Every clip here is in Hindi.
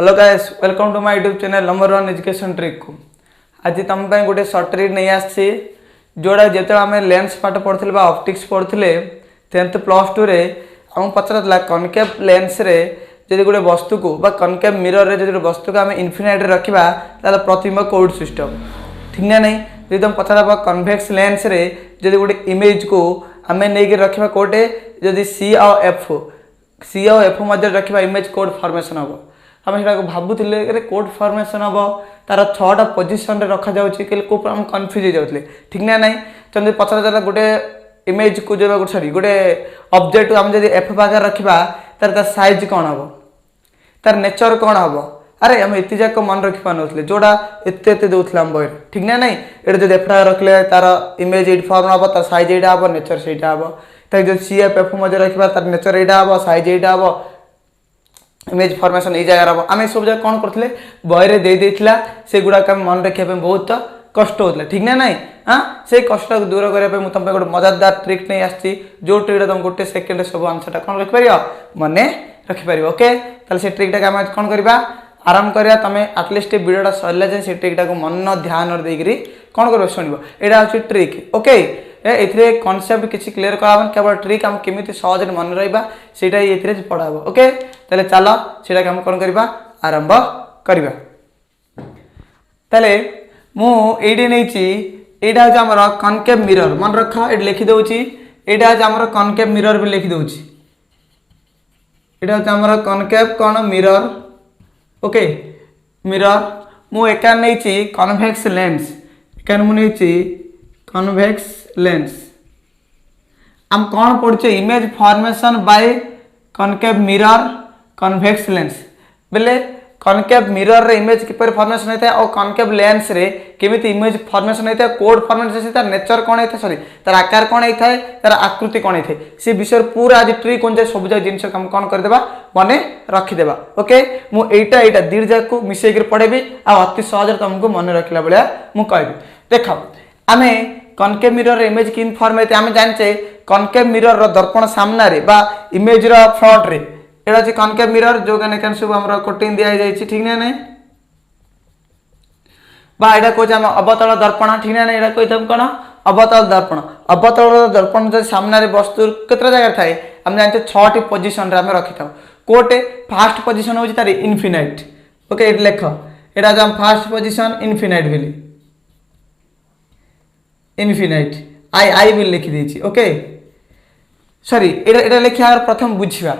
Hello guys welcome to my YouTube channel number 1 education trick को आज तुम गोटे सर्ट ट्रिक नहीं आसी जोड़ा जो आम लेंस पाठ पढ़ुले ऑप्टिक्स पढ़ुले 10th प्लस 2 रे आम पचरा कनकेव लेंस रे जब गोटे वस्तु को कनकेव मिरर रे जो वस्तु को आम इनफिनाइट रखा प्रतिबिंब कोड सिस्टम ठीक ना नहीं जब तुम पचरा कन्वेक्स लेंस रे जब गोटे इमेज को आम नहीं रखा कोटे जदि सी और एफ मध्य रखा इमेज कोड फॉर्मेशन हम आम भावुले कोड फॉर्मेशन हम तार 6टा पोजिशन रखा जाऊँगी कन्फ्यूज हो जाते ठीक ना नहीं तो पचरा गोटे इमेज को जो सॉरी गोटे ऑब्जेक्ट आम जब एफ पाखे रखा तार साइज कौन हम तार नेचर कौन हम अरे आम एत जाक मन रखी पारे जोड़ा एत दूसरा आम बही ठीक ना नहीं ये जो एफटा रखले तार इमेज ये फॉर्म हम तार साइज यहाँ हम नेचर से हम जो सी एफ मध्य रखा तार नेचर यहाँ हम साइज यहाँ हम इमेज फॉर्मेशन ये जगह हम आम सब जगह कौन करते बही देदेला से गुड़ाक मन रखा बहुत कष्ट होता ठीक ना नहीं हाँ से कष्ट दूर करने तुम गोटे मजादार ट्रिक नहीं आसी जो ट्रिक तुम गोटे सेकेंड सब आंसर कौन रखिपर मन रखिपर ओके से ट्रिकटा आम कौन करवा आराम करवा तुम आटलिस्ट वीडियोटा सरला जाए से ट्रिकटा को मन ध्यान देकर कौन कर शुण यहाँ हूँ ट्रिक ओके ए कनसेप्ट किसी क्लीयर कराबन केवल ट्रिक आम केमी सहज मन रहा से पढ़ा ओके तेल चल से कौन करवा आरंभ करवा तेल मुझे नहीं हूँ आमर कनकेव मिरर मन रख ये लिखिदे यहाँ हूँ आमर कनकेव मिरर भी लिखिदे यहाँ हूँ आमर कनकेव कौन मिरर ओके मिरर मु एकान नहीं कन्वेक्स लेंस एकान मुझे कन्वेक्स लेंस आम कौन पढ़े image formation by concave mirror convex lens बेले कनकेव मिरर रे इमेज किपर फॉर्मेशन होता है और कनकेव लेंस रे केमिति इमेज फॉर्मेशन होता है कोड फॉर्मेशन से तार नेचर कौन होता है सॉरी तार आकार कौन होता है तार आकृति कौन होता है से विषय पूरा आज ट्रिक कौन जाए सब जाए जिन हम कौन करदेबा मन रखिदेबा ओके मु एटा दीड जाक को मिसेक पढ़ेबी आ अति सहज तुमको मन रखला भाया मु कहबी देख आम कनकेव मिरर इमेज किन फॉर्म होते आम जाने कनकेव मिरर दर्पण सामने बा इमेज फ्रंट रे एटा जे कनकेव मिरर जो कने सब हमर कोटिंग दिया जाय छी ठीक ना नहीं बा एटा कोच हम अवतल दर्पण ठीक ना नहीं एटा कोइथम कोन अवतल दर्पण जो सामने रे वस्तु केतरा जगह थाए हम जानते 6टी पोजीशन रे हम रखि थाउ कोटे फर्स्ट पोजीशन होची तारी इनफिनाइट ओके एट लेख एटा जो हम फर्स्ट पोजीशन इनफिनाइट बेली इनफिनाइट आई भी लिखि देछि ओके सॉरी एटा लिखिया प्रथम बुझिबा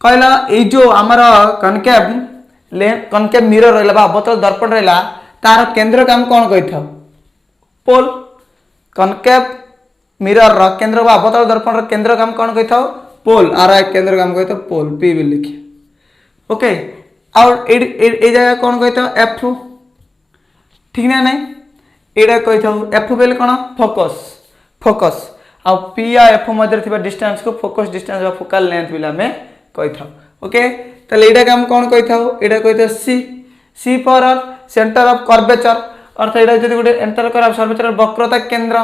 कहला ये जो आमर कनकेव मिरर रहा अवतल दर्पण रहा तार केंद्र काम कौन कही था पोल कनकेव मिरर केंद्र अवतल दर्पण केंद्र काम कौन कही था पोल आर केंद्र काम कही था पोल पी भी लिखिए ओके और ये जगह कौन कही था एफ ठीक ना नहीं ये कही था एफ बेले कौन फोकस फोकस आ पी आ एफ मध्य डिस्टेंस को फोकस डिस्टेंस फोकल लेंथ भी आम कही था ओके ताले एटा हम कौन कही था एटा कही था सी सी फॉर सेंटर ऑफ कर्वेचर अर्थात एटा जदि गोटे एंटर कर सर्वेचर वक्रता केंद्र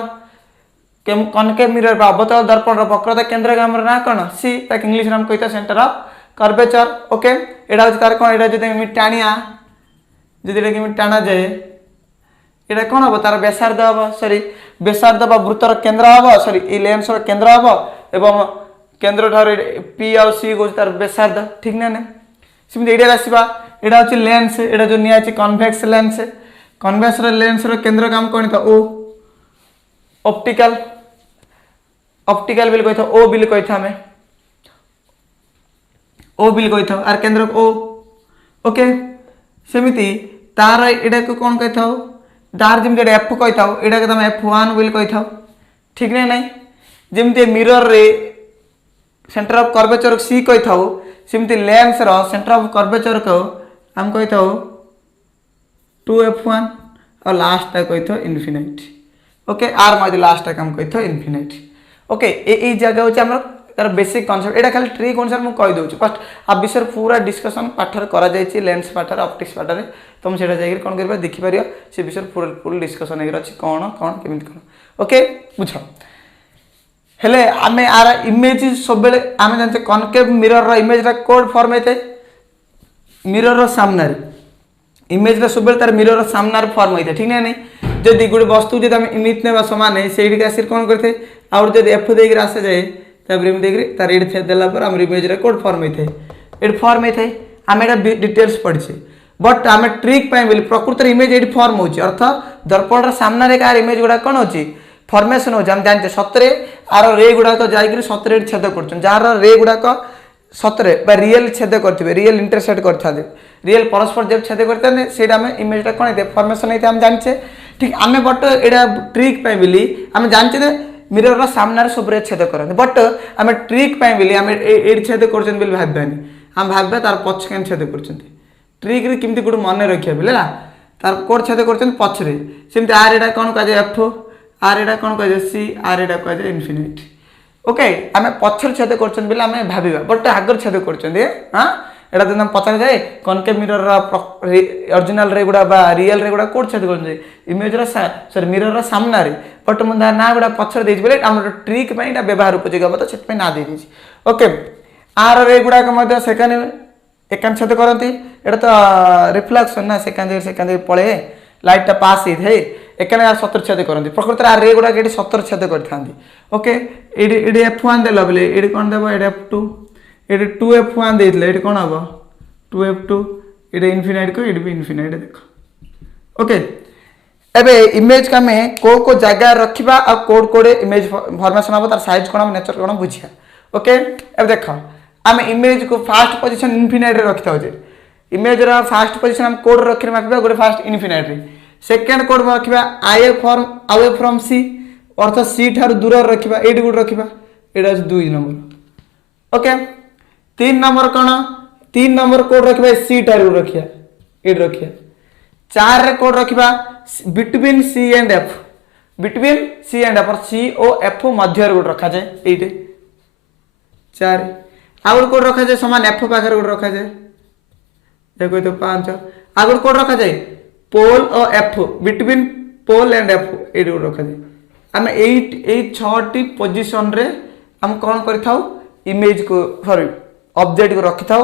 कनकेव मिरर अवतल दर्पण वक्रता केंद्र का ना कौन सी ताक इंग्लिश नाम कही था सेंटर ऑफ कर्वेचर ओके एटा तार कौन एटा जदि टाणिया जदि टाणा जाए एटा कौन हम तार व्यासार्ध हम सॉरी व्यासार्ध वृत्तर केंद्र हम सॉरी ई लेंस केंद्र हम एवं केंद्र ठार पी आउ सी को तार व्यासार्ध ठीक ना नहीं सेमती एटा आसीबा एटा होची लेंस एटा जो निया कन्वेक्स लेंस रो केंद्र काम कोन था ओ ऑप्टिकल ऑप्टिकल बिल कहि था ओ बिल कहि था हमें ओ बिल कहि था आर केंद्र ओ ओके सेमती तार एटा को कोन कहि था तार जेमते एफ कहि था एटा के तुम F1 बिल कहि था ठीक ना नहीं जेमते मिरर रे सेंटर ऑफ कर्वेचर सी कही था सेमती लेंस रो सेंटर ऑफ कर्वेचर को हम कही था 2F1 और लास्ट कही था इनफिनाइट ओके आर मध्य लास्ट हम कही था इनफिनाइट ओके ये जगह होची हमर तार बेसिक कांसेप्ट एटा खाली ट्रिक अनुसार मु कहि दउछु फर्स्ट आ विषय पूरा डिस्कशन पाठर करा जायछि लेंस पाठर ऑप्टिक्स पाठर तुम सेटा जाय कोन करबा देखि परियो से विषय फुल डिस्कशन हेगर अछि कोन कोन केमिति कोन ओके बुझो हेले आमे आर इमेज सब बेले आमे जानते कनकेव मिरर रो इमेज रा कोड फॉर्म हेते मिरर सामना इमेज सब तार मिरर सामना फॉर्म होता है ठीक ना नहीं जदि गोटे वस्तु जब आम इमित ने सामान से आस कौन करते आउट जब एफ देकर आसा जाए तार ये छेदेला आम इमेज कोड फॉर्म होता है ये फॉर्म होता है आम यहाँ डिटेल्स पढ़े बट आम ट्रिक बोली प्रकृत इमेज ये फॉर्म हो अर्थ दर्पण सामने कार इमेज गुड़ा कौन हो फॉर्मेशन हो जानते सतरे आर रे गुड़ाक जाकर सतरे छेद कर जार रे गुड़ाक सतरे रियल छेद करते रियल इंटरसेक्ट करते रियल परस्पर जब छेद करते से इमेज कौन होता है फॉर्मेशन होता है आम जाने ठीक आम बट यहाँ ट्रिक बोली आम जाने मिरर सामने सब छेद करते बट आम ट्रिक बोली आम ये छेद कर भावानी आम भाव तार पछ क्या छेद कर ट्रिक केमती गोटे मन रखा बोले तार कोड छेद कर पछरे सेमती आर एटा कौन कह एफ आर एटा कौन कह सी आर एटा कह इनफिनिट ओके आम पछर छेद कर आम भाव बट आगर छेद कर हाँ एटा जो पचार जाए कनकेव मिरर ओरिजिनल रे गुड़ा रियल रे गुड़ा कोड छेद कर इमेज सॉरी मिरर सामना बट मुझे ना गुड़ा पछर दे बोले आम ट्रिक व्यवहार उपयोगी हम तो से ना दे ओके आर रे गुड़ाक सेकेंड एकांत छेद करती एटा तो रिफ्लेक्शन ना सेकेंड पड़े लाइटा पास होता है एकाने सतर छेद करती प्रकृत आर रे गुड़ाक ये सतर छेद करते ओके ये एफ वन देला बोले ये कौन देव ये एफ टू ये टू एफ वन दे ये कौन हम टू एफ टू ये इनफिनाइट को ये भी इनफिनाइट देख ओके एबे इमेज का में को जगह रखा आ कोड कोड इमेज फॉर्मेशन हम तार साइज कौन नेचर कौन बुझिया ओके एबे देख आम इमेज को फास्ट पोजिशन इनफिनाइट रखी था इमेज फास्ट पोजिशन आम कोड रखी मापा गोटे फास्ट इनफिनाइट सेकेंड कोड रखा आए फ्रॉम सी अर्थ सी ठार दूर रखा ये गोटे रखा यहाँ 2 नंबर ओके 3 नंबर कौन 3 नंबर कोड रखा सी ठार रखा ये रखा 4 रे कोड रखा बिटवीन सी एंड एफ और सी ओ एफ मध्य गोटे रखा जाए ये 4 आउ गोटे कोड रखा जाए सामान एफ पाखे गोटे रखा जाए देखो तो 5 आउ गोटे कोड रखा जाए पोल और F between pole and F ये गोटे रखा जाए आम यही 6टी पोजिशन रे हम कौन कर इमेज को सॉरी ऑब्जेक्ट को रखी था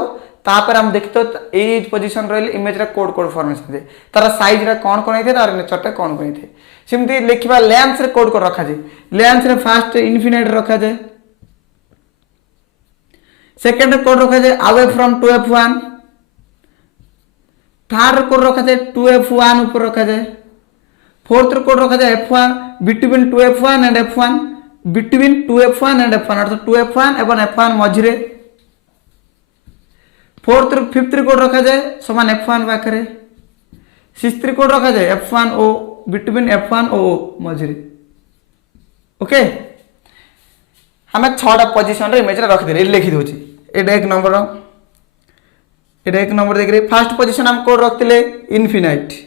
तापर हम देखी तो यही पोजिशन रही इमेज कोड कोड फॉर्मेशन थे तार साइज कौन कौन होते तार नेचर कौन कौन थे सेमती लिखा लेंस रे कोड को रखा जाए लेंस रे फास्ट इनफिनाइट रखा जाए सेकेंड कोड रखा जाए away from 2f1 third code रखा जाए 2f1 ऊपर रखा जाए फोर्थ कोड रखा जाए f1 between 2f1 and f1 between 2f1 and f1 अर्थात 2f1 एवं f1 मझिरे फोर्थ फिफ्थ कोड रखा जाए समान f1 पाखे सिक्स्थ कोड रखा जाए f1 ओ बिटवीन f1 ओ मझिरे ओके हमें 6टा पोजिशन इमेज रखिदे लिखी दूसरी ये 1 नंबर ये 1 नंबर देखिए फास्ट पोजिशन हम कोड रखते इनफिनाइट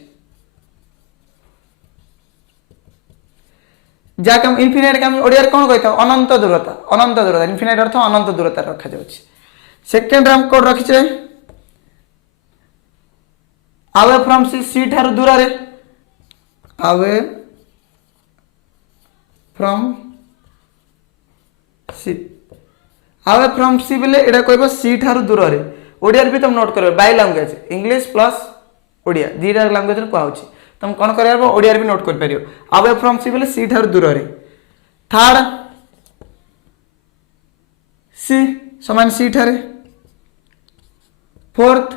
जहाँकि हम इनफिनाइट के ओडिया कौन कही था अनंत दूरता इनफिनाइट अर्थ अनंत दूरता रखा जाए सेकेंड हम कोड रखीचे अवे फ्रॉम सी ठार दूर अवे फ्रॉम सी बोले यहाँ कह सी ठार दूर ओडिया भी तुम नोट कर by language English plus Odia दीटा लैंग्वेज कहूँ तुम कौन कर ओडिया भी नोट कर पार अवे फ्रॉम सी बोले सी ठार दूर थर्ड सी समान सी ठारे fourth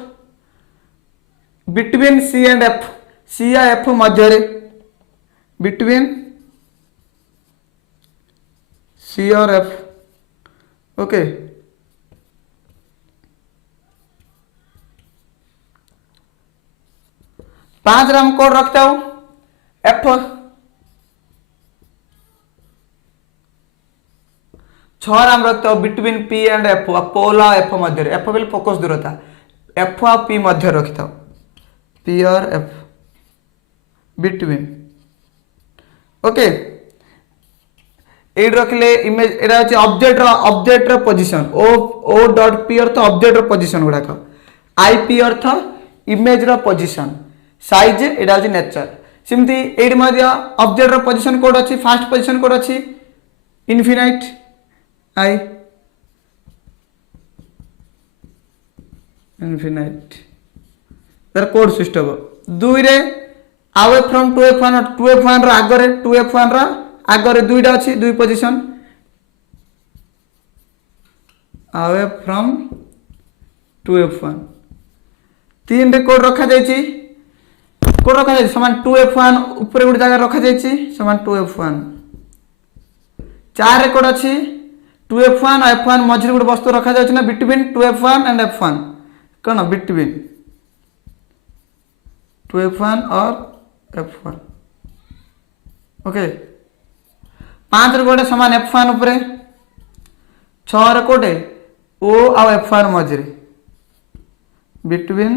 between C and F C या एफ मध्य बिटवीन सी और एफ ओके पांच राम कोड रखता हूं एफ 6 राम रखता हूं बिटवीन पी एंड एफ पोल और एफ मध्य एफ बोले फोकस दूरता एफ और पी मध्य रखता हूं पी और एफ बिटवीन ओके ये रखले इमेज एटा अछि ऑब्जेक्ट रो पोजीशन ओ डॉट पी अर्थ ऑब्जेक्ट रो पोजीशन गुडाक आई पी अर्थ इमेज रो पोजीशन साइज एटा अछि नेचर सिमती एडी मध्य ऑब्जेक्ट रो पोजीशन कोड अछि फास्ट पोजीशन कोड अछि इनफिनाइट आई इनफिनाइट तार कोड स्विच हम 2 रे अवे फ्रॉम 2F1 2F1 रो आगरे 2F1 रो आगरे दुईटा अछि दुई पोजीशन अवे फ्रॉम 2F1 3 रे कोड रखा जायछि कोड रखा जायछि समान 2F1 ऊपर गुड जगह रखा जायछि समान 2F1 4 रे कोड अछि 2F1 और F1 मझिर गुड वस्तु रखा जायछि ना between 2F1 and F1 cone between 2F1 और F1 ओके 5 रे कोड समान F1 ऊपर 6 रे कोड O और F1 मझिर बिटवीन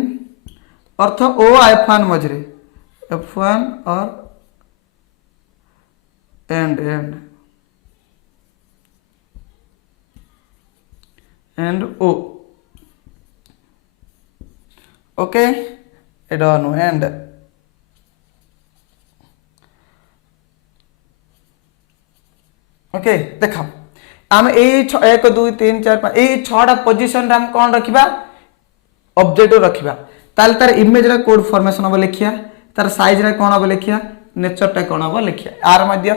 अर्थ O और F1 मझिर F1 और एंड O ओके एडा नो एंड ओके देखा आम ए 1 2 3 4 5 ए 6टा पोजीशन रे हम कोन रखिबा ऑब्जेक्ट रखिबा ताल तार इमेज रा कोड फॉर्मेशन अब लिखिया तार साइज रा कोन अब लिखिया नेचर टा कोन अब लिखिया आर मध्य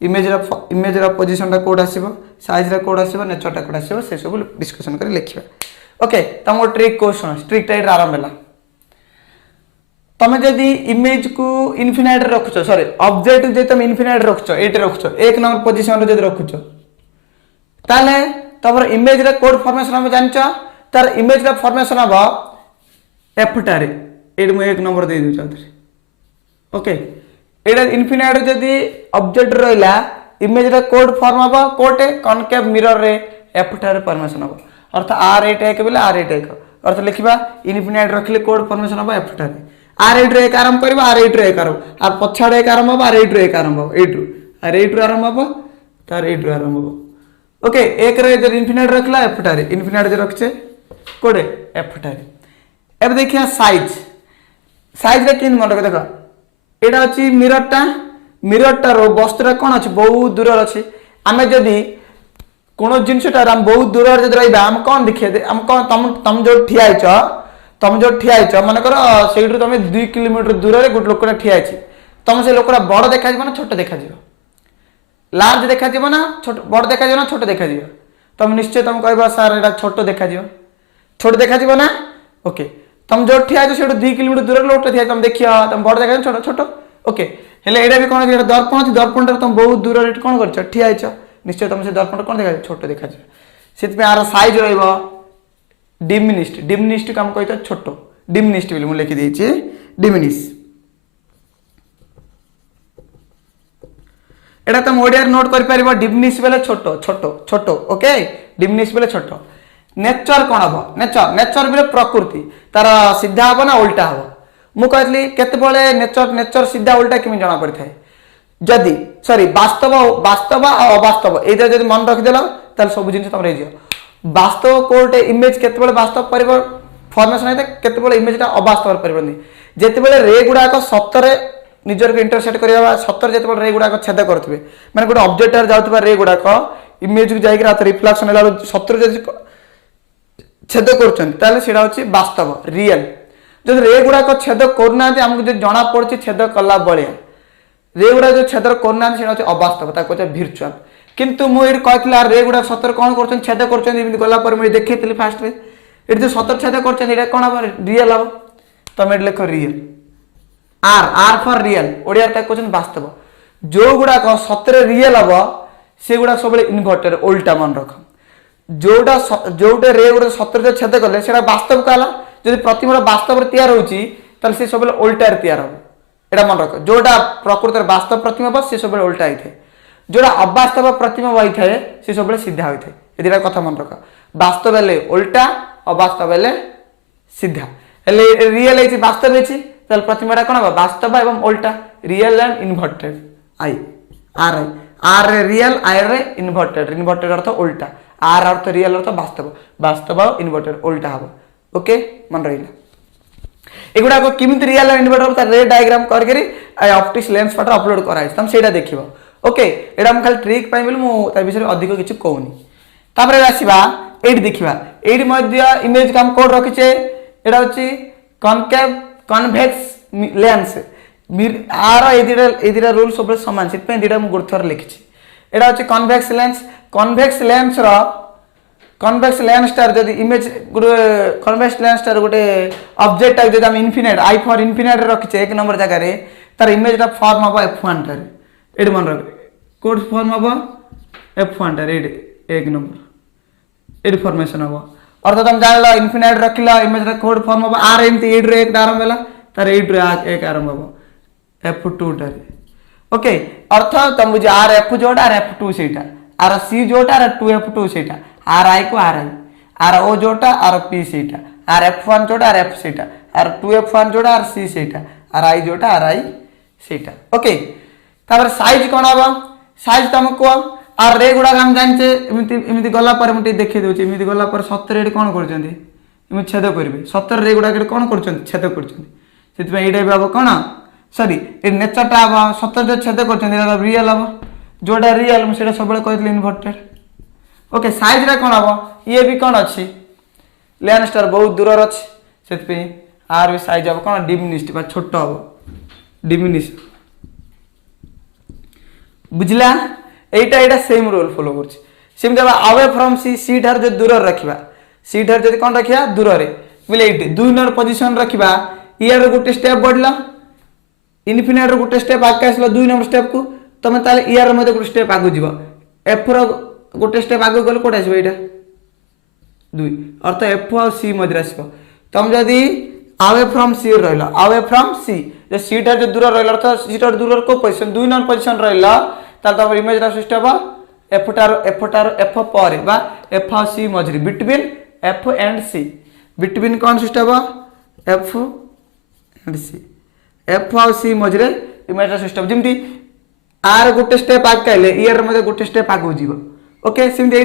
इमेज रा पोजीशन रा कोड आसीबो साइज रा कोड आसीबो नेचर टा कोड आसीबो से सब डिस्कशन करी लिखिबा ओके तमो ट्रिक क्वेश्चन ट्रिक टाइट आरंभ होला तमे जदी इमेज को इनफिनाइट रखुछो सॉरी ऑब्जेक्ट जे तमे इनफिनाइट रखुछो एटे रखुछो एक नंबर पोजीशन रे जदी रखुछो ताले तमर इमेज रे कोड फॉर्मेशन हम जानचो तार इमेज रे फॉर्मेशन अब एफ टारे एड मु एक नंबर दे दउ चादरी ओके एडा इनफिनाइट जदी ऑब्जेक्ट रहला इमेज रे कोड फॉर्म अब कोटे कॉनकेव मिरर रे एफ टारे फॉर्मेशन अब अर्थ r8 एक बेले r8 एक अर्थ लिखिबा इनफिनाइट रखले कोड फॉर्मेशन अब एफ टारे r8 रे एक आरंभ करबा r8 रे एक आरंभ आर पछाडे एक आरंभ अब r8 रे एक आरंभ अब 8 रू r8 रू आरंभ अब तार 8 रू आरंभ अब ओके एक रे जब इनफिनाइट रखला एफ टारे इनफिनाइट जे रखछे कोडे एफ टारे अब देखिया साइज रे किन मन रख देखो एडा अछि मिरर टा रो वस्तुरा कोन अछि बहुत दूर अछि आमे जदी कोनो जिंसटा हम बहुत दूर रे जदी रहिबा हम कोन देखिए दे हम कोन तम जो ठिया आइछ माने करो सेइटु तमे 2 किलोमीटर दूर रे गुट लोकटा ठिया आइछ तम से लोकटा बड़ देखा जिवो ना छोट देखा जिवो लार्ज देखा जीव ना छोट बड़ देखा जीव ना छोट देखा जीव तुम निश्चय तुम कहबा सर एटा छोट देखा जीव छोट देखा जीव ना ओके तुम जो ठिया जो सेडो 2 किलोमीटर दूर लोट ठिया तुम देखिया तुम बड़ देखा छोट छोट ओके हेले एडा भी कोन एटा दर्पण अछि दर्पण रे तुम बहुत दूर रे कोन करछ ठिया आइछ निश्चय तुम से दर्पण कोन देखा छोट देखा जीव सेत पे आर साइज रहइबो डिमिनिस्ट काम कहतो छोट डिमिनिस्ट बिल मु लिखि देछि डिमिनिश एटा तुम ओडिया नोट कर परिबो डिमिनिश बेले छोट छोट छोट ओके डिमिनिश बेले छोट नेचर कोन हबो नेचर बेले प्रकृति तार सीधा हबो ना उल्टा हबो मु कहली केते बेले नेचर सीधा उल्टा किमि जाना पड़ि थाए जदी सॉरी वास्तव और अवास्तव एटा जदी मन रख देला ताल सब जिंस तम रहि जियो वास्तव कोटे इमेज केते बेले वास्तव परिबो फॉर्मेशन आइते केते बेले इमेज ता अवास्तव परिबो जेते बेले रे गुडा को सत्तरे निजर के इंटरसेक्ट करिया 70 जेते रे गुडा को छेद करथबे माने गोटे ऑब्जेक्ट रे जाउतबा रे गुडा को इमेज को जाई के रात रिफ्लेक्शन होला 70 जे छेद करछन ताले सेडा होची वास्तव रियल जब रे गुडा को छेद करना हमको जो जणा पड़छि छेद कला बळिया रे गुडा जो छेद करना सेडा होची अवास्तव ता कोचे वर्चुअल किंतु मु एड कहतला रे गुडा 70 कोन करछन छेद करछन इमिति गला पर मु देखितली फास्ट रे एड जो 70 छेद करछन एडा कोन रियल हो तमे एड लेखो रियल आर फॉर रियल ओडिया ता क्वेश्चन वास्तव जो गुडा को सतरे रियल हबो से गुडा सब इन्वर्टेड उल्टा मन रख जोटा रे गुडा सतरे जो छेद करले सेडा वास्तव काला जदि प्रतिमा वास्तव रे तैयार होची तल से सब उल्टा रे तैयार हबो एडा मन रख जोटा प्रकृति रे वास्तव प्रतिमा बस से सब उल्टा आइ थाए जोटा अवास्तव प्रतिमा होई थाए से सब सीधा होई थाए एदिरा कथा मन रख वास्तव बेले उल्टा अवास्तव बेले सीधा हेले रियल है वास्तव है तल प्रतिमा कोन वास्तव एवं उल्टा real and inverted I R रे रियल आई रे इन्वर्टेड अर्थ उल्टा आर अर्थ रियल अर्थ वास्तव इन्वर्टेड उल्टा हबो ओके मन रहिला एगुडा को किमित रियल एंड इन्वर्टेड ता रे डायग्राम कर करी ऑप्टिक्स लेंस फटा अपलोड कराइ तम सेटा देखिबो ओके एडा हम खाली ट्रिक पाइ बोल मु ता विषय अधिक किछु कहउनी तापरे आसीबा एडी देखिबा एडी मध्य इमेज काम कोड रखिचे एडा होची कॉनकेव कन्वेक्स लेंस आर ये रूल सब सामान से दुटा मुझे गोटे थर लिखी एटा हूँ कन्वेक्स लेंस टार जब इमेज गोटे कन्वेक्स लेंस टार गोटे ऑब्जेक्ट टाइप जब इनफिनाइट आई फॉर इनफिनाइट रखीचे 1 नंबर जगह तार इमेज फॉर्म हम F1 टार ये मन रख कोड फॉर्म हम F1 टार 1 नंबर ये फॉर्मेशन हम अर्थात तुम जान इनफिनाइट रखला इमेज कोड फॉर्म हम आर एमती 8 रे 1 आरंभ है तार 8 रे 1 आरंभ हम F2 टार ओके अर्थ तुम बुझे आर एफ जोटा आर F2 सेटा आर सी जोटा आर 2F2 सेटा आर आई को आर आई आर ओ जोटा आर पी सेटा आर F1 जोटा आर F सेटा आर 2F1 जोटा आर सी सेटा आर आई जोटा आर आई सेटा ओके तापर साइज कोन हबो साइज तुम को आर रे गुडा हम जानचे एमिति गला पर मुटी देखि दोची एमिति गला पर 70 रे कोन करचंदी एमि छेद करबे 70 रे गुडा के कोन करचंदी छेद करचंदी सेति में एडा बाबो कोन सॉरी ए नेचर टा हबो 70 जो छेद करचंदी एला रियल हबो जोडा रियल हम सेटा सबले कहतली इन्वर्टेड ओके साइज रे कोन हबो ये भी कोन अछि लेंस स्टार बहुत दूर अछि सेति पे आर भी साइज हबो कोन डिमिनिश्ड बा छोटो हबो डिमिनिश बुझला एटा सेम रूल फॉलो करछि सेम देबा अवे फ्रॉम सी ठार जो दूर रखिबा सी ठार जदी कोन रखिया दूर रे बोले 2 नंबर पोजीशन रखिबा इयर गोटे स्टेप बढ़ला इनफिनाइट रो गोटे स्टेप आगे आसला 2 नंबर स्टेप को तमे ताले इयर मध्ये गोटे स्टेप आगु जीवा एफ रो गोटे स्टेप आगु गले कोड आसीबा एटा 2 अर्थ एफ और सी मध्ये आसीबा तम जदी अवे फ्रॉम सी रहला अवे फ्रॉम सी जे सी ठार जो दूर रहला अर्थ सी ठार दूर को पोजीशन 2 नंबर पोजीशन रहला तार इमेज सृष्टि हम एफ पर बा एफ और सी मझे between F and C between कौन सृष्टि हम एफ एंड सी एफ और सी मझे इमेज सृष्टि हम जमी आर गोटे स्टेप आगे आइले इयर मध्य गोटे स्टेप आगे जीव ओके सेमती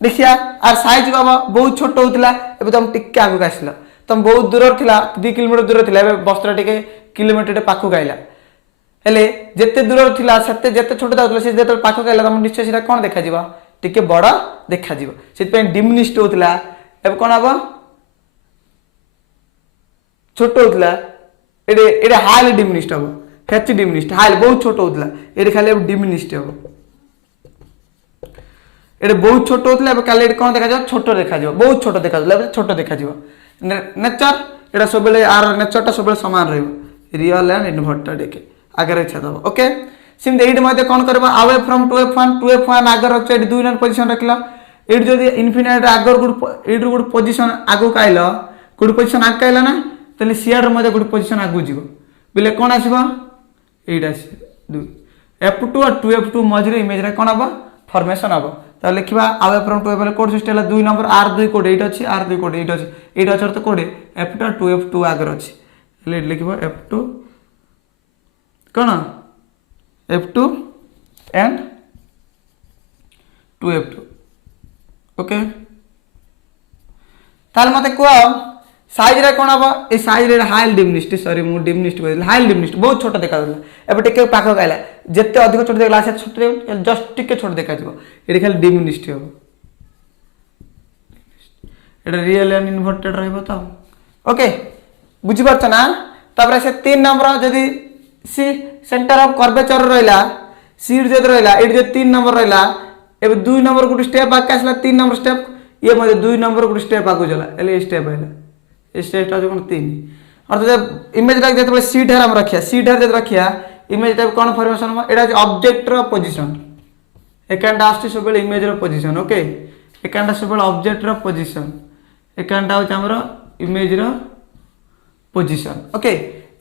देखिया आर साइज बाबा बहुत छोट होता है तुम टिके आगे आसल तुम बहुत दूर थिला 2 किलोमीटर दूर थिला वस्त्र टिके किलोमीटर पाखक आइला हेले जेते दूर थिला सेते जेते छोट दाउतला से जेते पाखक आइला तुम निश्चय सेटा कोन देखा जीवा टिके बड़ देखा जीवा सेति पे डिमिनिश्ड होतला अब कोन हबो छोट होतला एडे हाईली डिमिनिश्ड हबो फेच डिमिनिश्ड हाईली बहुत छोट होतला एडे खाली अब डिमिनिश्ड हबो एडे बहुत छोट होतला अब खाली एडे कोन देखा जाव छोट देखा जाव बहुत छोट देखा जाव छोट देखा जाव नेचर एडा सबले आर नेचर ता सबले समान रहबो रियल एंड इन्वर्टेड देखे आगे इच्छा दब ओके सिम एट मध्य कौन करबा अवे फ्रॉम 2F1 आगे रख 2 नंबर पोजीशन रखला एट जदी इनफिनाइट आगर गुड पोजीशन आगु काइला गुड पोजीशन आग काइला ना तले सीआर मध्य गुड पोजीशन आगु जीवो बिले कोन आसीबा एट आसी 2 F2 और 2F2 मझरे इमेज रे कोन हबो फॉर्मेशन हबो त लिखबा away from 2F code system 2 number R2 code 8 अछि R2 कोड 8 अछि 8 अछि तो कोड F2 और 2F2 आगर अछि ले लिखबा F2 कौन F2 एंड 2F2 ओके ताल मते को साइज रे कोन हबो ए साइज रे हाई डिमिनिश्ड सॉरी मु डिमिनिश्ड कहल हाई डिमिनिश्ड बहुत छोट देखा देला एबे टिके पाखो गाइला जत्ते अधिक छोट देखला से छोट जस्ट टिके छोट देखा जिवो एडी खाली डिमिनिश्ड हबो एडा रियल एंड इन्वर्टेड रहबो त ओके बुझि परछ ना तापर से 3 नंबर जदी सी सेंटर ऑफ कर्वेचर रहला सी जद रहला एट जो 3 नंबर रहला एबे 2 नंबर गुड स्टेप आके आसला 3 नंबर स्टेप ये मजे 2 नंबर गुड स्टेप आगु जला एले स्टेप आइला ए स्टेप ता जोन 3 और जब इमेज टाइप जेते सी ढेर हम रखिया सी ढेर जद रखिया इमेज टाइप कोन फॉर्मेशन हम एडा ऑब्जेक्ट रो पोजीशन एकांडा आस्ति सबले इमेज रो पोजीशन ओके एकांडा सबले ऑब्जेक्ट रो पोजीशन एकांडा हो हमरो इमेज रो पोजीशन ओके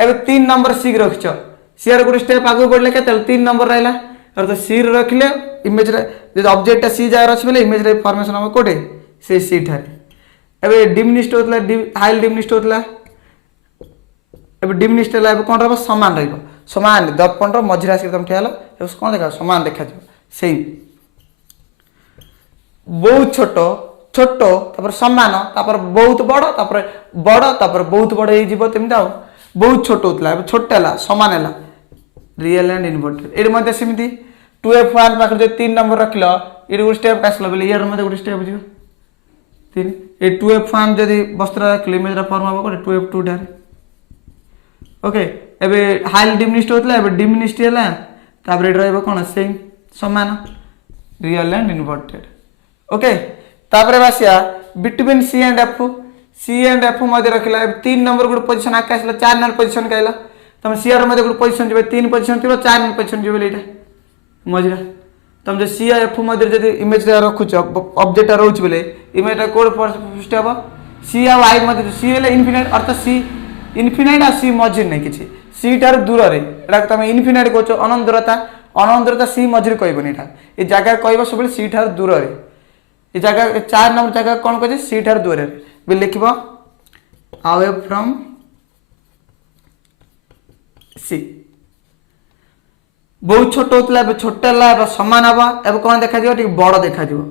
एबे 3 नंबर सी रखछ सीआर गुड स्टेप आगु बढ़ले के 3 नंबर रहला और तो सी रखले इमेज रे जे ऑब्जेक्ट सी जाय रछ बेले इमेज रे फॉर्मेशन हम कोटे से सी ठारे एबे डिमिनिश्ड होतला हाई डिमिनिश्ड होतला एबे डिमिनिश्ड ला एबे कोन रहबो समान रहबो समान दर्पण रो मझिरा से एकदम ठेला एबे कोन देखा समान देखा जो सेम बहुत छोटो छोटो तापर समान तापर बहुत बड़ तापर बहुत बड़ हे जीवो तेम दाओ बहुत छोट होतला छोटेला समान हैला रियल एंड इन्वर्टेड एड मध्ये सिमिति 2F1 पाखर जे 3 नंबर रखलो एड गुड स्टेप कासलो बेले इयर मध्ये गुड स्टेप जियो 3 ए 2F1 जदी वस्त्र रखले इमेज रा फॉर्म हबो कोटे 2F2 डारे ओके एबे हाईली डिमिनिस्ट होतला एबे डिमिनिस्ट हैला तापर एट रहइबो कोन सेम समान रियल एंड इन्वर्टेड ओके तापर बासिया बिटवीन सी एंड एफ मध्य रखिला 3 नंबर गुड पोजीशन आके आसला 4 नंबर पोजीशन कहला तुम सी आर मध्य गुड पोजीशन जबे 3 पोजीशन थिबो 4 नंबर पोजीशन जबे लेटा मजरा तुम जो सी एफ मध्य जदि इमेज रखुछ ऑब्जेक्ट रहउछ बेले इमेज कोड फर्स्ट हबो सी आ आई मध्य सी हेले इनफिनिट अर्थ सी इनफिनिट आ सी मझिर नहीं किछि सी टार दूर रे एटा तुम इनफिनिट कहछो अनंतरता सी मझिर कहबनी एटा ए जगह कहबो सबले सी टार दूर रे ए जगह 4 नंबर जगह कोन कहछे सी टार दूर रे बे लिखबो अवे फ्रॉम सी बहुत छोट होतला बे छोटला बा समान हबा एबे कोन देखा दियो ठीक बड़ देखा दियो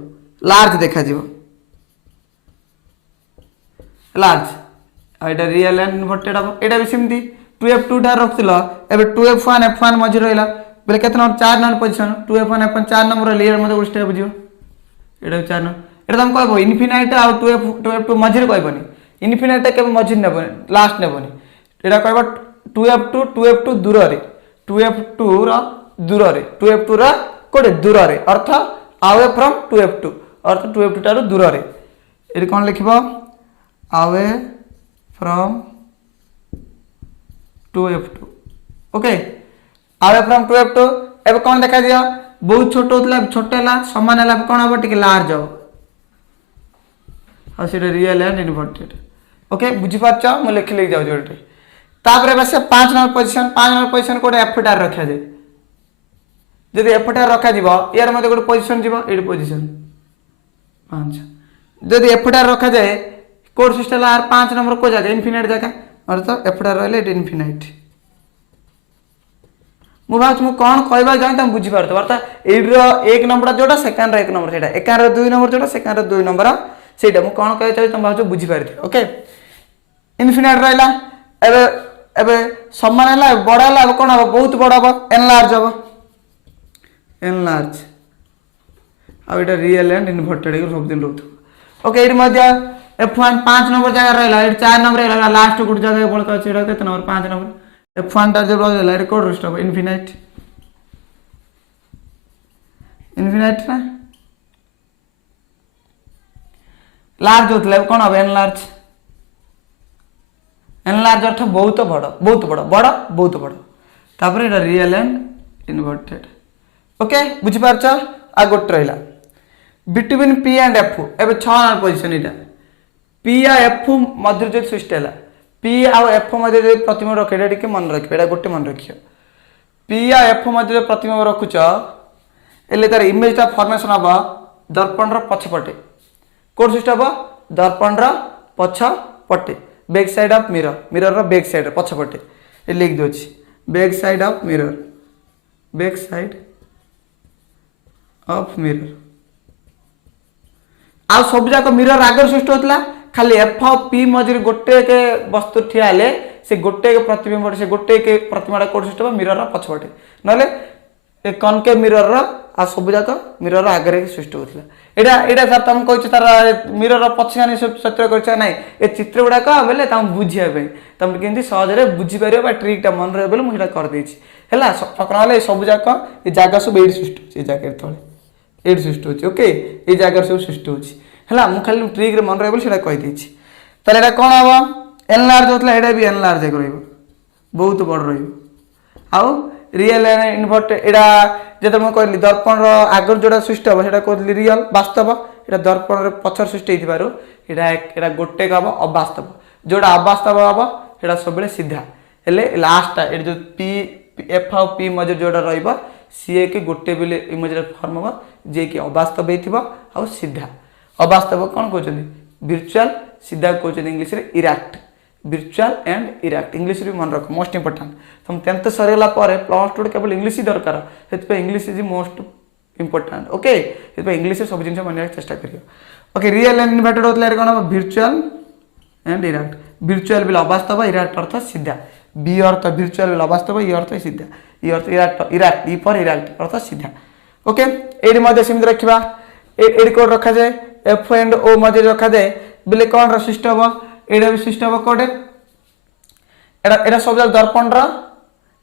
लार्ज देखा दियो large Etah real and inverted हबो एटा भी सिमती 2f2 टा रखतिलो एबे 2f1 f1 मझि रहइला बेले केतना number 4 number position 2f1 f1 4 number layer मते उल्टा बुझियो एटा 4 नंबर एटा तुम कहबो इनफिनाइट आ 2f2 मझि कहबनी इनफिनाइट के मझि नेबनी लास्ट नेबनी एटा कहबो 2f2 दूर रे 2f2 रा दूर रे 2f2 रा कोडे दूर रे अर्थ अवे फ्रॉम 2f2 अर्थ 2f2 टारो दूर रे एटी कोन लिखबो away from 2f2 okay away from 2f2 एबे कोन देखा दियो बहुत छोट होतला छोटला समान हला कोन हबो ठीक लार्ज हो आ सिटा रियल एंड इन्वर्टेड ओके बुझी पाछो म लिख ले जाउ जोटे तापरे बस 5 नंबर पोजीशन कोड एफ टार रखा जाय जदि एफ टार रखा जीवो यार मते कोड पोजीशन जीवो एडी पोजीशन 5 जदि एफ टार रखा जाय कोड सिस्टम आर 5 नंबर को जगह इनफिनिट जगह अर्थ एफ टार रहले एडी इनफिनिट मु बात मु कोन कहबा जाय त बुझी पारतो अर्थ एडरो 1 नंबर जोटा सेकंड रो 1 नंबर सेटा एकान रो 2 नंबर जोटा सेकंड रो 2 नंबर सेटा मु कोन कहै चाहि त बाजो बुझी पारते ओके इनफिनिट रहला एबे एबे समान हला बड़ा हला कोन हबो बहुत बड़ा हबो एनलार्ज हबो enlarge uh Etah real and inverted के सब दिन रहतो ओके एडी मध्य f1 5 नंबर जगह रहला एडी 4 नंबर रहला लास्ट गुड जगह बोल का छेड़ा केतना नंबर 5 नंबर f1 टा जब रहला एडी कोड रस्ट हबो इनफिनिट ना लार्ज होतले कोन हबो एनलार्ज अर्थ बहुत बड़ तापर एटा रियल एंड इन्वर्टेड ओके बुझी पारछ आ गोट रहला बिटवीन p एंड f एबे 6 नंबर पोजीशन एटा p आ f मध्य जो सिस्टम हला p आ f मध्य जो प्रतिबिंब रखेडा टिके मन रखबे एटा गोटे मन रखियो p आ f मध्य जो प्रतिबिंब रखुछ एले तार इमेज ता फॉर्मेशन हबा दर्पण रो पछपटे कोड सिस्टम हबा दर्पण रो पछपटे बैक साइड ऑफ मिरर रो बैक साइड पछपटे ए लिख दोछि बैक साइड ऑफ मिरर आ सब जाक मिरर आगर सृष्टि होतला खाली एफ ऑफ पी मझिर गोटे के वस्तु ठिया ले से गोटे के प्रतिबिंब से गोटे के प्रतिबिंब कोड सिस्टम मिरर रो पछपटे नले ए कनकेव मिरर रो आ सब जाक मिरर रो आगर के सृष्टि होतला एडा सर तुम कहछ तार मिरर रो पछियानी चित्र करछ नै ए चित्र गुडा का बेले तुम बुझिया पे तुम केंती सहज रे बुझी परियो बा ट्रिक ता मन रे बेले मु एटा कर देछि हला प्रकरणाले सब जाक ए जागा सब एडी सृष्टि होछि ए जागा तळे एडी सृष्टि होछि ओके ए जागा सब सृष्टि होछि हला मु खाली ट्रिक रे मन रे बेले सेटा कहि देछि ताले एटा कोन हबो एनलार्ज होतला एटा भी एनलार्ज रहइबो बहुत बड़ रहइबो आउ रियल एंड इन्वर्टेड एडा जेते म कहली दर्पण रो आगर जोडा सृष्टि हबो सेटा कहली रियल वास्तव एडा दर्पण रे पछर सृष्टि हिथिबारो एडा गोटे का अवास्तव जोडा अवास्तव हबो सेटा सबले सीधा हेले लास्ट एड जो पी एफ ऑफ पी मजे जोडा रहइबो सी के गोटे बेले इमेज रे फॉर्म हबो जे कि अवास्तव हेथिबो आ सीधा अवास्तव कोन कहचनी वर्चुअल सीधा कहचनी इंग्लिश रे erect virtual and erect English रे मन रख मोस्ट इंपोर्टेंट तुम 10th सरेला पारे प्लस 2 केवल इंग्लिश ही दरकार हेत पे English is most important okay हेत पे इंग्लिश से सब जिंस मानने चेष्टा करियो ओके रियल एंड इन्वर्टेड होतले रे कोन वर्चुअल एंड इरेक्ट वर्चुअल बिल अवास्तव इरेक्ट अर्थ सीधा बी अर्थ वर्चुअल बिल अवास्तव ई अर्थ सीधा ई अर्थ इरेक्ट ई फॉर इरेक्ट अर्थ सीधा ओके एडी मध्ये सिमित रखिबा एडी कोड रखा जाय एफ एंड ओ मध्ये रखा जाय बिले कोन रो सिस्टम एडा भी सिस्टम कोड एटा सब दर्पण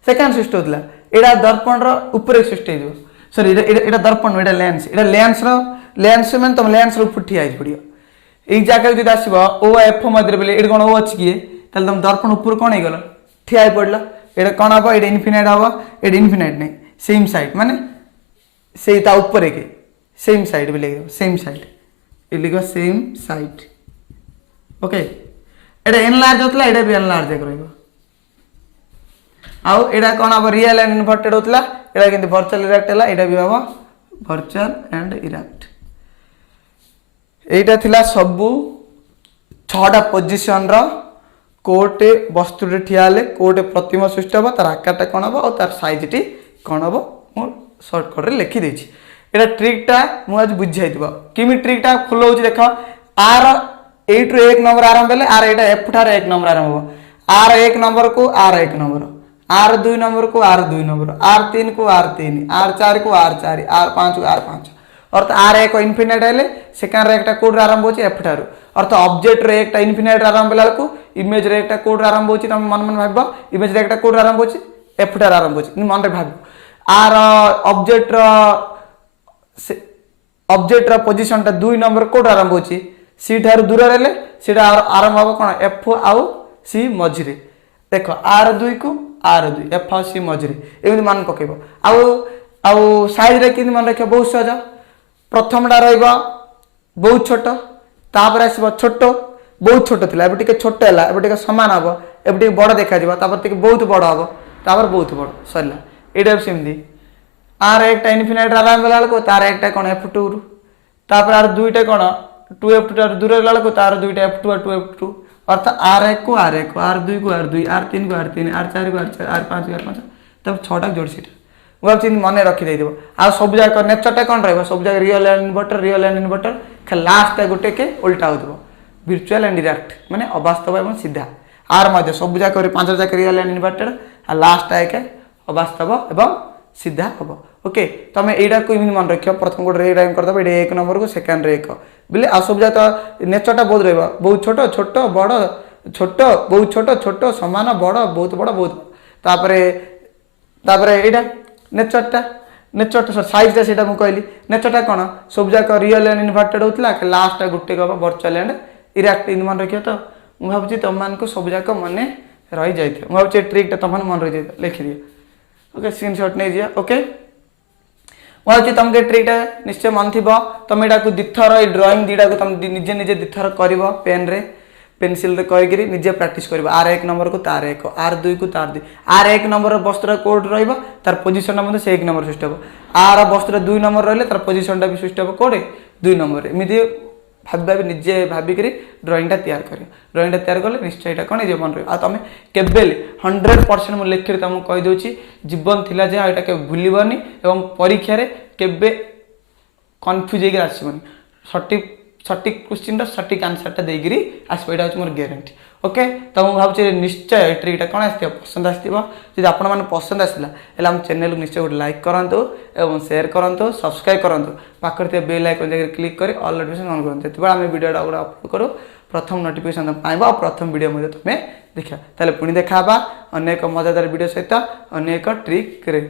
सेकेंड सृष्टि होता एटा दर्पण ऊपर सृष्टि हो सॉरी एटा दर्पण एटा लेंस लेंस मैंने तुम लेंस ऊपर ठिया पड़ो ये जगह जब आसो ओ एफ मध्य बोले ये कौन ओ अच्छी किए तुम दर्पण ऊपर कौन हो ठिया पड़ा ये कौन हम ये इनफिनाइट हम ये इनफिनाइट नहीं सेम साइड माने से ऊपर के सेम साइड भी लिख सेम साइड ये लिख सेम साइड ओके एटा एनलार्ज होता एटा भी एनलार्ज रहा आउ एटा कौन हम रियल एंड इनवर्टेड होता एटा कि वर्चुअल इरेक्ट है एटा भी हम वर्चुअल एंड इरेक्ट एटा थिला सबू 6टा पोजिशन रो कोटे वस्तुटे ठिया हेले कोटे प्रतिमा सृष्टि हम तार आकारटा कौन हम और तार साइज टी कौन हम मु सर्टकट रे लिखि देछि एटा ट्रिकटा मु आज बुझाई दिबो किमि ट्रिकटा फॉलो होछि देखो आर 8 रो 1 नंबर आरंभ हेले आर एटा एफ ठार 1 नंबर आरंभ हो आर 1 नंबर को आर 1 नंबर आर 2 नंबर को आर 2 नंबर आर 3 को आर 3 आर 4 को आर 4 आर 5 को आर 5 अर्थ आर एक इनफिनाइट हेले सेकेंड रे एकटा कोड आरंभ होछि एफ ठार अर्थ ऑब्जेक्ट रे एकटा इनफिनाइट आरंभ होला को इमेज रे एकटा कोड आरंभ होछि तुम मन मन भाबबो इमेज रे एकटा कोड आरंभ होछि एफ ठार आरंभ होछि मन रे भाबबो आर ऑब्जेक्ट रा पोजीशन टा 2 नंबर कोड आरंभ होछि सी ठार दूर रेले सेटा आरंभ हो कोन एफ आउ सी मझिरे देखो आर 2 को आर 2 एफ आउ सी मझिरे एमि मान पकेबो आउ साइज रे किन मन रखियो बहुत सहज प्रथम टा रहिबा बहुत छोट तापर आसीबो छोट बहुत छोट थिला एबे टिके छोट हैला एबे टिके समान हबो एबे टिके बड़ देखा जिवो तापर टिके बहुत बड़ हबो तापर बहुत बड़ सरला एटा सेमदी आर एकटा इनफिनाइट आरंभ होला को तार एकटा कोन f2 रु तापर आर दुईटा कोन 2f2 तार दूर होला को तार दुईटा f2 और 2f2 अर्थ r1 को r1 r2 को r2 r3 को r3 r4 को r4 r5 को r5 तब 6टा जोड़ सीट वो चिन्ह मन रखी देदिबो आ सब जाक नेचरटा कोन रहबो सब जाक रियल एंड इन्वर्टर ख लास्ट गोटे के उल्टा होतबो वर्चुअल एंड डायरेक्ट माने अवास्तव एवं सीधा आर मध्य सब जाक 5 जाक रियल एंड इन्वर्टेड आ लास्ट आके अवास्तव एवं सीधा हबो ओके तमे एडा को इमिन मन रखियो प्रथम गोटे रे टाइम कर दबो एडे 1 नंबर को सेकंड रे 1 बिले आ सब जाक नेचरटा बहुत रहबो बहुत छोट छोट बड़ छोट बहुत छोट छोट समान बड़ बहुत तापरे एडा नेचरटा साइज टा सेटा मु कहली नेचरटा कोन सब जाक रियल एंड इन्वर्टेड होतला के last Gute गबो virtual and erect इन मन रखियो तो मु भाबुची तम मान को सब जाक मने रही जाइथे मु भाबुची ट्रिक टा तमन मन रही जाइथे लिखि दियो ओके स्क्रीनशॉट नै जिया ओके मु भाबुची तमके ट्रिक टा निश्चय मन थिबो तम एडा को दिथर ए ड्राइंग दीडा को तम निजे निजे दिथर करबो पेन रे पेंसिल रे करिगिरी निजे प्रैक्टिस करबो आर 1 नंबर को तार 1 आर 2 को तार 2 आर 1 नंबर वस्त्र कोड रहइबो तार पोजीशन मध्ये से 1 नंबर सिस्टम आर वस्त्र 2 नंबर रहले तार पोजीशन टा भी सिस्टम कोड 2 नंबर एमिति भाबी निजे भाबी करी ड्राइंग टा तैयार करियो ड्राइंग टा तैयार करले निश्चय एटा कोन जे मन रही आ तमे केबेल 100% मु लेखिर तम कहि दोची जीवन थिला जे एटा के भूलिबनी एवं परीक्षा रे केबे कंफ्यूज हेगे आसीबनी सटीक क्वेश्चन सटीक आंसर टा देगिरी आसबो एटा मोर ग्यारंटी ओके तो मु भाबुची निश्चय ट्रिकटा कोन आस्थियो पसंद आस्थिबो जदि आपण माने पसंद आसला एला हम चैनल को निश्चय गोटे लाइक करंतु एवं शेयर करंतु सब्सक्राइब करंतु पाखरते बेल आइकन जगह क्लिक करी ऑल नोटिफिकेशन ऑन करंतु तबे हम वीडियोटा अपलोड करू प्रथम नोटिफिकेशन पाइबा और प्रथम वीडियो मध्ये तमे देखा ताले पुनी देखाबा अनेक मजेदार वीडियो सहित अनेक ट्रिक रे।